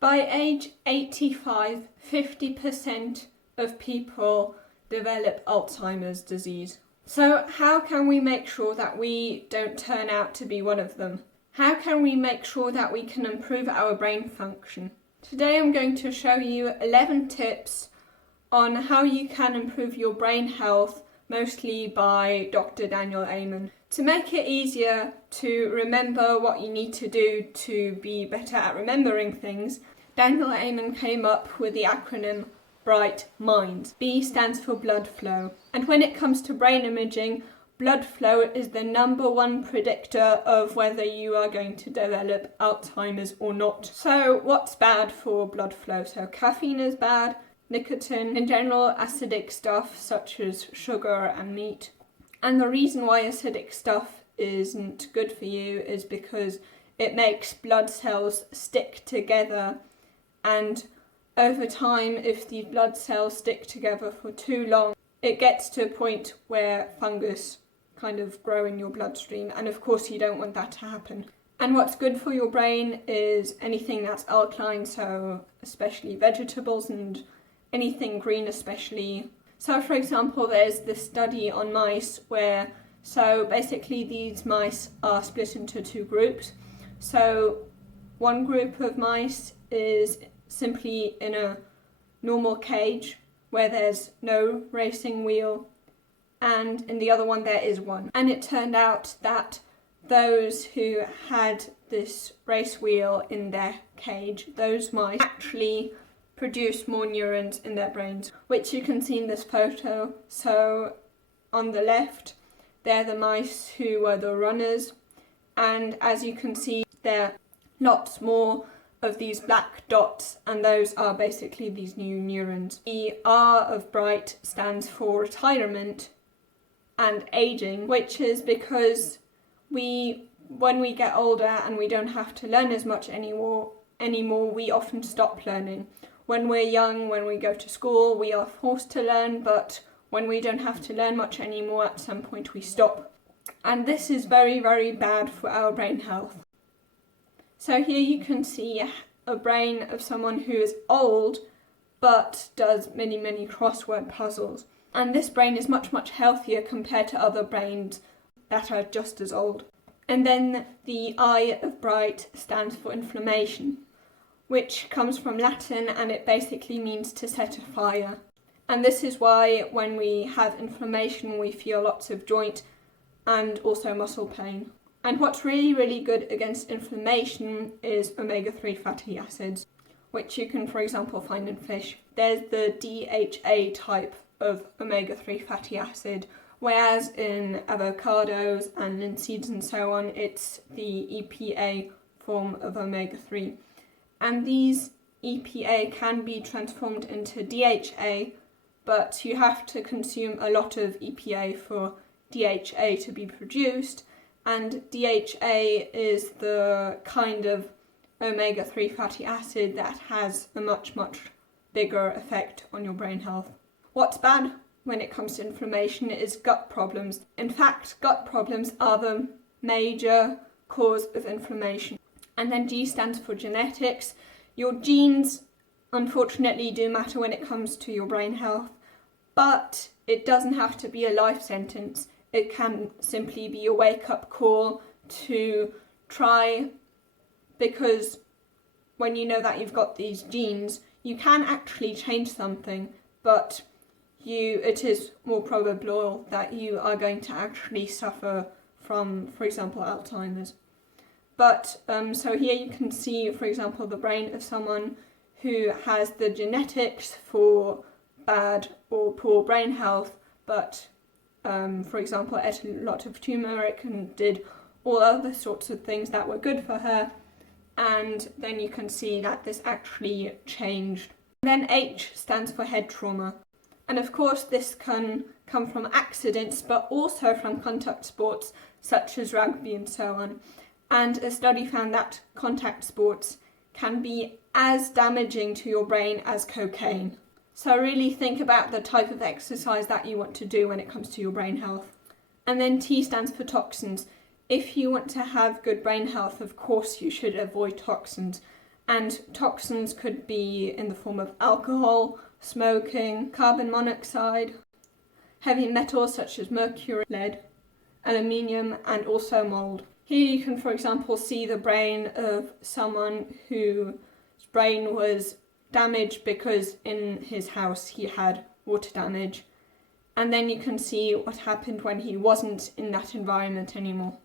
By age 85, 50% of people develop Alzheimer's disease. So how can we make sure that we don't turn out to be one of them? How can we make sure that we can improve our brain function? Today I'm going to show you 11 tips on how you can improve your brain health, mostly by Dr. Daniel Amen. To make it easier to remember what you need to do to be better at remembering things, Daniel Amen came up with the acronym Bright Minds. B stands for blood flow. And when it comes to brain imaging, blood flow is the #1 predictor of whether you are going to develop Alzheimer's or not. So what's bad for blood flow? So caffeine is bad, nicotine, in general acidic stuff such as sugar and meat. And the reason why acidic stuff isn't good for you is because it makes blood cells stick together, and over time, if the blood cells stick together for too long, it gets to a point where fungus kind of grow in your bloodstream, and of course you don't want that to happen. And what's good for your brain is anything that's alkaline, so especially vegetables and anything green especially. So for example, there's this study on mice where, so basically these mice are split into 2 groups. So one group of mice is simply in a normal cage where there's no racing wheel, and in the other one there is one. And it turned out that those who had this race wheel in their cage, those mice actually produce more neurons in their brains, which you can see in this photo. So on the left, they're the mice who were the runners, and as you can see, there are lots more of these black dots, and those are basically these new neurons. The R of bright stands for retirement and aging, which is because when we get older and we don't have to learn as much anymore, we often stop learning. When we're young, when we go to school, we are forced to learn, but when we don't have to learn much anymore, at some point we stop. And this is very, very bad for our brain health. So here you can see a brain of someone who is old but does many, many crossword puzzles. And this brain is much, much healthier compared to other brains that are just as old. And then the I of bright stands for inflammation, which comes from Latin, and it basically means to set a fire. And this is why when we have inflammation, we feel lots of joint and also muscle pain. And what's really, really good against inflammation is omega-3 fatty acids, which you can, for example, find in fish. There's the DHA type of omega-3 fatty acid, whereas in avocados and linseeds and so on, it's the EPA form of omega-3. And these EPA can be transformed into DHA, but you have to consume a lot of EPA for DHA to be produced, and DHA is the kind of omega-3 fatty acid that has a much, much bigger effect on your brain health. What's bad when it comes to inflammation is gut problems. In fact, gut problems are the major cause of inflammation. And then G stands for genetics. Your genes, unfortunately, do matter when it comes to your brain health, but it doesn't have to be a life sentence. It can simply be a wake-up call to try, because when you know that you've got these genes, you can actually change something, but it is more probable that you are going to actually suffer from, for example, Alzheimer's. But so here you can see, for example, the brain of someone who has the genetics for bad or poor brain health, but for example, ate a lot of turmeric and did all other sorts of things that were good for her, and then you can see that this actually changed. Then H stands for head trauma. And of course this can come from accidents, but also from contact sports such as rugby and so on. And a study found that contact sports can be as damaging to your brain as cocaine. So really think about the type of exercise that you want to do when it comes to your brain health. And then T stands for toxins. If you want to have good brain health, of course you should avoid toxins. And toxins could be in the form of alcohol, smoking, carbon monoxide, heavy metals such as mercury, lead, aluminium, and also mold. Here you can, for example, see the brain of someone whose brain was damaged because in his house he had water damage. And then you can see what happened when he wasn't in that environment anymore.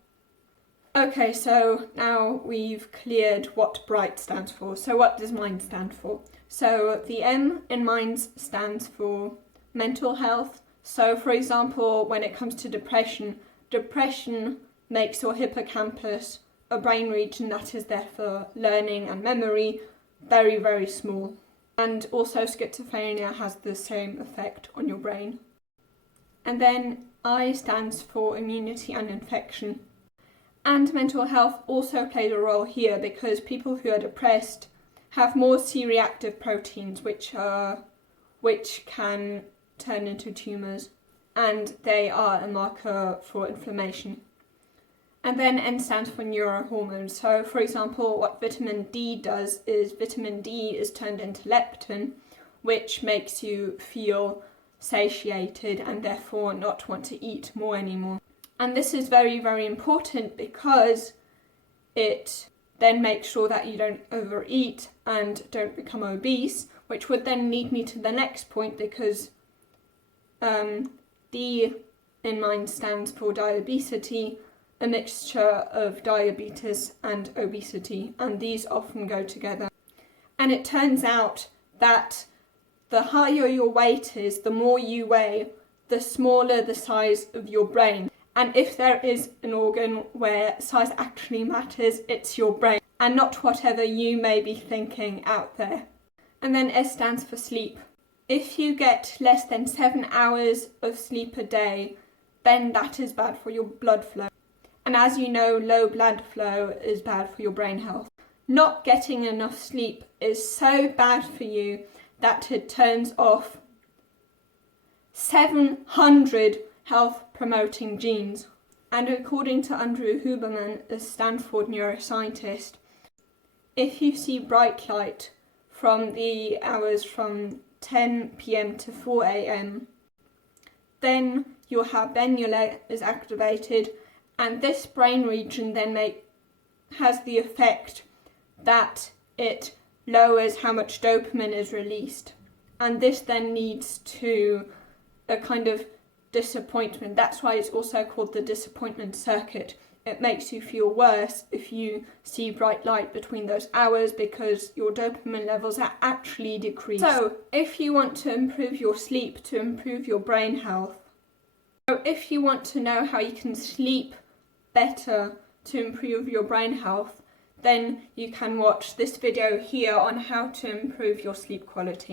Okay, so now we've cleared what BRIGHT stands for. So what does MIND stand for? So the M in MIND stands for mental health. So for example, when it comes to depression makes your hippocampus, a brain region that is there for learning and memory, very, very small. And also schizophrenia has the same effect on your brain. And then I stands for immunity and infection. And mental health also plays a role here because people who are depressed have more C-reactive proteins which can turn into tumours, and they are a marker for inflammation. And then N stands for neurohormones. So for example, what vitamin D does is vitamin D is turned into leptin, which makes you feel satiated and therefore not want to eat more anymore. And this is very, very important because it then makes sure that you don't overeat and don't become obese, which would then lead me to the next point because D in MIND stands for diabesity, a mixture of diabetes and obesity, and these often go together. And it turns out that the higher your weight is, the more you weigh, the smaller the size of your brain. And if there is an organ where size actually matters, it's your brain, and not whatever you may be thinking out there. And then S stands for sleep. If you get less than 7 hours of sleep a day, then that is bad for your blood flow. And as you know, low blood flow is bad for your brain health. Not getting enough sleep is so bad for you that it turns off 700 health-promoting genes. And according to Andrew Huberman, a Stanford neuroscientist, if you see bright light from the hours from 10 p.m. to 4 a.m., then your habenula is activated, and this brain region then has the effect that it lowers how much dopamine is released. And this then leads to a kind of disappointment. That's why it's also called the disappointment circuit. It makes you feel worse if you see bright light between those hours because your dopamine levels are actually decreased. So if you want to improve your sleep to improve your brain health, so if you want to know how you can sleep better to improve your brain health, then you can watch this video here on how to improve your sleep quality.